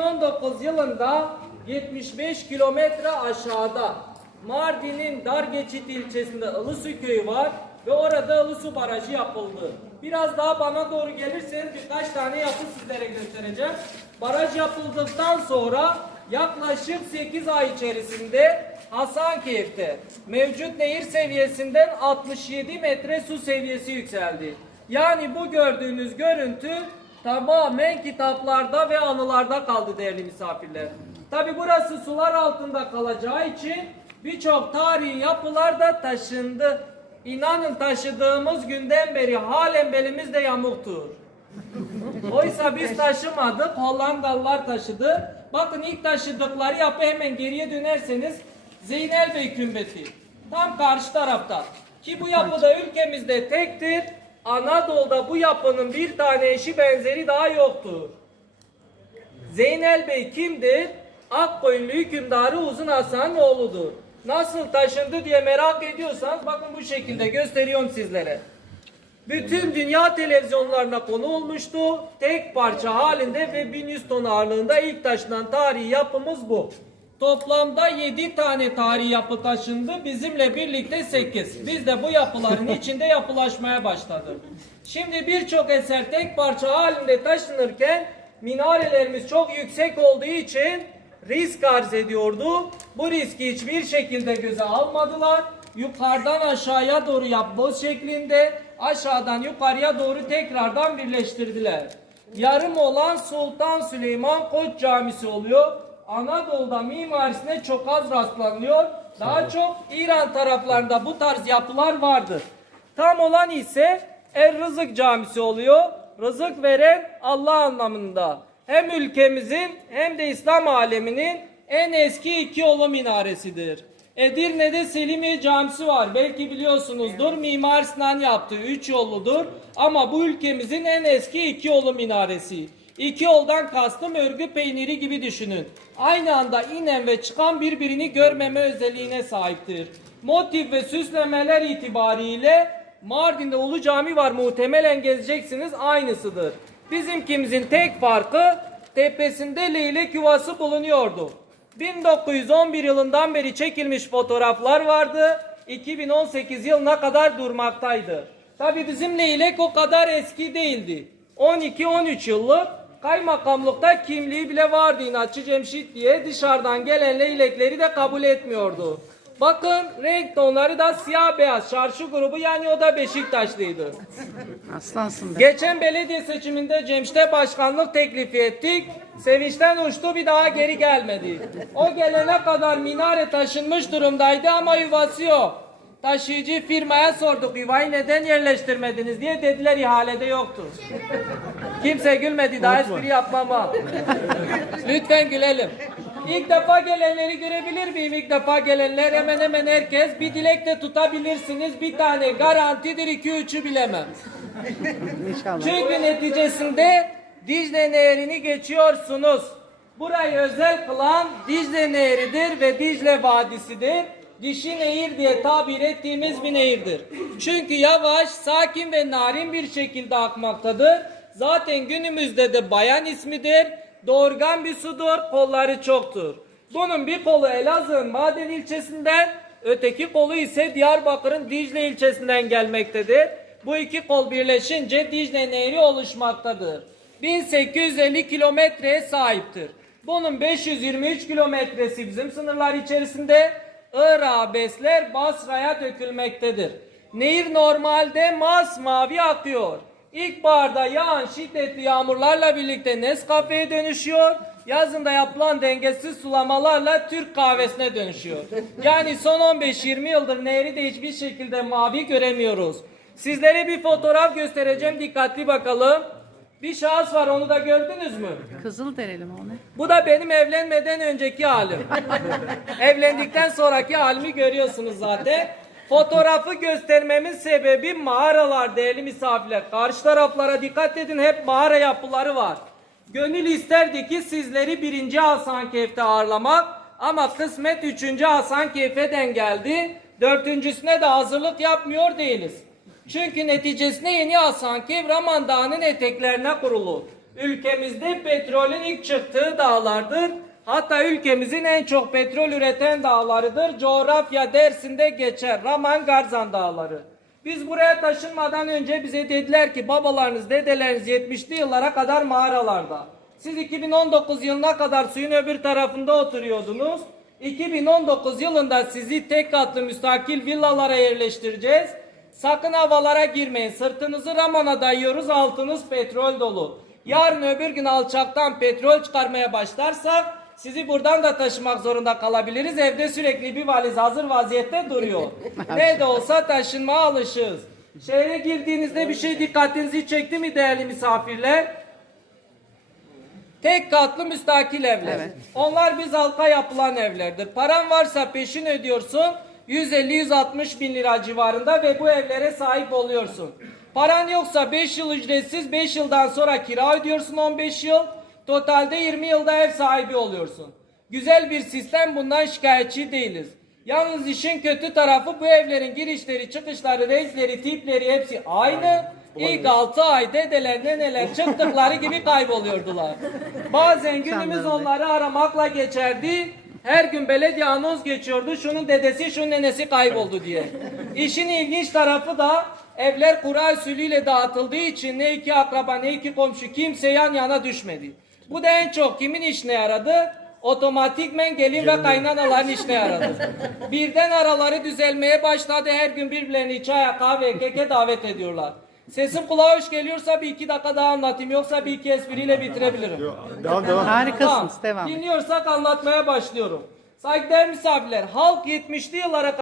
2019 yılında 75 kilometre aşağıda Mardin'in Dargeçit ilçesinde Ilısu köyü var ve orada Ilısu Barajı yapıldı. Biraz daha bana doğru gelirseniz birkaç tane yapı sizlere göstereceğim. Baraj yapıldıktan sonra yaklaşık 8 ay içerisinde Hasankeyf'te mevcut nehir seviyesinden 67 metre su seviyesi yükseldi. Yani bu gördüğünüz görüntü tamamen kitaplarda ve anılarda kaldı değerli misafirler. Tabi burası sular altında kalacağı için birçok tarihi yapılar da taşındı. İnanın taşıdığımız günden beri halen belimizde yamuktur. Oysa biz taşımadık, Hollandalılar taşıdı. Bakın ilk taşıdıkları yapı hemen geriye dönerseniz Zeynel Bey kümbeti. Tam karşı tarafta. Ki bu yapı da ülkemizde tektir. Anadolu'da bu yapının bir tane eşi benzeri daha yoktur. Zeynel Bey kimdir? Akkoyunlu hükümdarı Uzun Hasan'ın oğludur. Nasıl taşındı diye merak ediyorsanız bakın bu şekilde gösteriyorum sizlere. Bütün dünya televizyonlarına konu olmuştu. Tek parça halinde ve 1100 ton ağırlığında ilk taşınan tarihi yapımız bu. Toplamda 7 tane tarihi yapı taşındı. Bizimle birlikte 8. Biz de bu yapıların içinde yapılaşmaya başladık. Şimdi birçok eser tek parça halinde taşınırken minarelerimiz çok yüksek olduğu için risk arz ediyordu. Bu riski hiçbir şekilde göze almadılar. Yukarıdan aşağıya doğru yapboz şeklinde, aşağıdan yukarıya doğru tekrardan birleştirdiler. Yarım olan Sultan Süleyman Koç Camisi oluyor. Anadolu'da mimarisine çok az rastlanıyor. Daha çok İran taraflarında bu tarz yapılar vardır. Tam olan ise Er Rızık Camisi oluyor. Rızık veren Allah anlamında. Hem ülkemizin hem de İslam aleminin en eski iki yolu minaresidir. Edirne'de Selimiye Camisi var. Belki biliyorsunuzdur. Mimar Sinan yaptı. Üç yolludur. Ama bu ülkemizin en eski iki yolu minaresi. İki yoldan kastım örgü peyniri gibi düşünün. Aynı anda inen ve çıkan birbirini görmeme özelliğine sahiptir. Motif ve süslemeler itibariyle Mardin'de Ulu Cami var muhtemelen gezeceksiniz aynısıdır. Bizimkimizin tek farkı tepesinde leylek yuvası bulunuyordu. 1911 yılından beri çekilmiş fotoğraflar vardı. 2018 yılına kadar durmaktaydı. Tabi bizim leylek o kadar eski değildi. 12-13 yıllık kaymakamlıkta kimliği bile vardı inatçı Cemşit diye dışarıdan gelen leylekleri de kabul etmiyordu. Bakın renk tonları da siyah beyaz çarşı grubu yani o da Beşiktaşlıydı. Aslansın be. Geçen belediye seçiminde Cemşit'e başkanlık teklifi ettik. Sevinçten uçtu bir daha geri gelmedi. O gelene kadar minare taşınmış durumdaydı ama yuvası yok. Taşıyıcı firmaya sorduk yuvayı neden yerleştirmediniz diye dediler ihalede yoktu. Kimse gülmedi daha espri yapmam ha. Lütfen gülelim. İlk defa gelenleri görebilir miyim? İlk defa gelenler hemen hemen herkes bir dilek de tutabilirsiniz. Bir tane garantidir iki üçü bilemem. İnşallah. Çünkü neticesinde Dicle Nehri'ni geçiyorsunuz. Burayı özel kılan Dicle Nehri'dir ve Dicle Vadisi'dir. Dişi nehir diye tabir ettiğimiz bir nehirdir. Çünkü yavaş, sakin ve narin bir şekilde akmaktadır. Zaten günümüzde de bayan ismidir. Doğurgan bir sudur, kolları çoktur. Bunun bir kolu Elazığ'ın Maden ilçesinden, öteki kolu ise Diyarbakır'ın Dicle ilçesinden gelmektedir. Bu iki kol birleşince Dicle Nehri oluşmaktadır. 1850 kilometreye sahiptir. Bunun 523 kilometresi bizim sınırlar içerisinde Irak'a besler Basra'ya dökülmektedir. Nehir normalde masmavi akıyor. İlkbaharda yağan şiddetli yağmurlarla birlikte Nescafe'ye dönüşüyor. Yazında yapılan dengesiz sulamalarla Türk kahvesine dönüşüyor. Yani son 15-20 yıldır nehri de hiçbir şekilde mavi göremiyoruz. Sizlere bir fotoğraf göstereceğim. Dikkatli bakalım. Bir şahıs var onu da gördünüz mü? Kızıl derelim onu. Bu da benim evlenmeden önceki halim. Evlendikten sonraki halimi görüyorsunuz zaten. Fotoğrafı göstermemin sebebi mağaralar değerli misafirler. Karşı taraflara dikkat edin hep mağara yapıları var. Gönül isterdi ki sizleri birinci Hasankeyf'te ağırlamak ama kısmet üçüncü Hasankeyf'e geldi. Dördüncüsüne de hazırlık yapmıyor değiliz. Çünkü neticesinde yeni Hasankeyf Raman Dağı'nın eteklerine kurulu. Ülkemizde petrolün ilk çıktığı dağlardır. Hatta ülkemizin en çok petrol üreten dağlarıdır. Coğrafya dersinde geçer. Raman Garzan dağları. Biz buraya taşınmadan önce bize dediler ki babalarınız, dedeleriniz 70'li yıllara kadar mağaralarda. Siz 2019 yılına kadar suyun öbür tarafında oturuyordunuz. 2019 yılında sizi tek katlı müstakil villalara yerleştireceğiz. Sakın havalara girmeyin. Sırtınızı ramana dayıyoruz, altınız petrol dolu. Yarın öbür gün alçaktan petrol çıkarmaya başlarsak sizi buradan da taşımak zorunda kalabiliriz. Evde sürekli bir valiz hazır vaziyette duruyor. ne de olsa taşınmaya alışığız. Şehre girdiğinizde bir şey dikkatinizi çekti mi değerli misafirler? Tek katlı müstakil evler. Evet. Onlar biz halka yapılan evlerdir. Paran varsa peşin ödüyorsun. 150-160 bin lira civarında ve bu evlere sahip oluyorsun. Paran yoksa 5 yıl ücretsiz 5 yıldan sonra kira ödüyorsun 15 yıl. Totalde 20 yılda ev sahibi oluyorsun. Güzel bir sistem bundan şikayetçi değiliz. Yalnız işin kötü tarafı bu evlerin girişleri, çıkışları, reisleri, tipleri hepsi aynı. İlk 6 ay dedeler neneler çıktıkları gibi kayboluyordular. Bazen günümüz onları aramakla geçerdi. Her gün belediye anons geçiyordu. Şunun dedesi, şunun nenesi kayboldu diye. İşin ilginç tarafı da evler kura usulüyle dağıtıldığı için ne iki akraba ne iki komşu kimse yan yana düşmedi. Bu da en çok kimin işine yaradı? Otomatikmen gelin ve kaynanaların işine yaradı. Birden araları düzelmeye başladı. Her gün birbirlerini çaya, kahve, keke davet ediyorlar. Sesim kulağa hoş geliyorsa bir iki dakika daha anlatayım. Yoksa bir iki espriyle bitirebilirim. Devam devam. Harikasınız. Devam. Dinliyorsak anlatmaya başlıyorum. Saygıdeğer misafirler, halk 70'li yıllara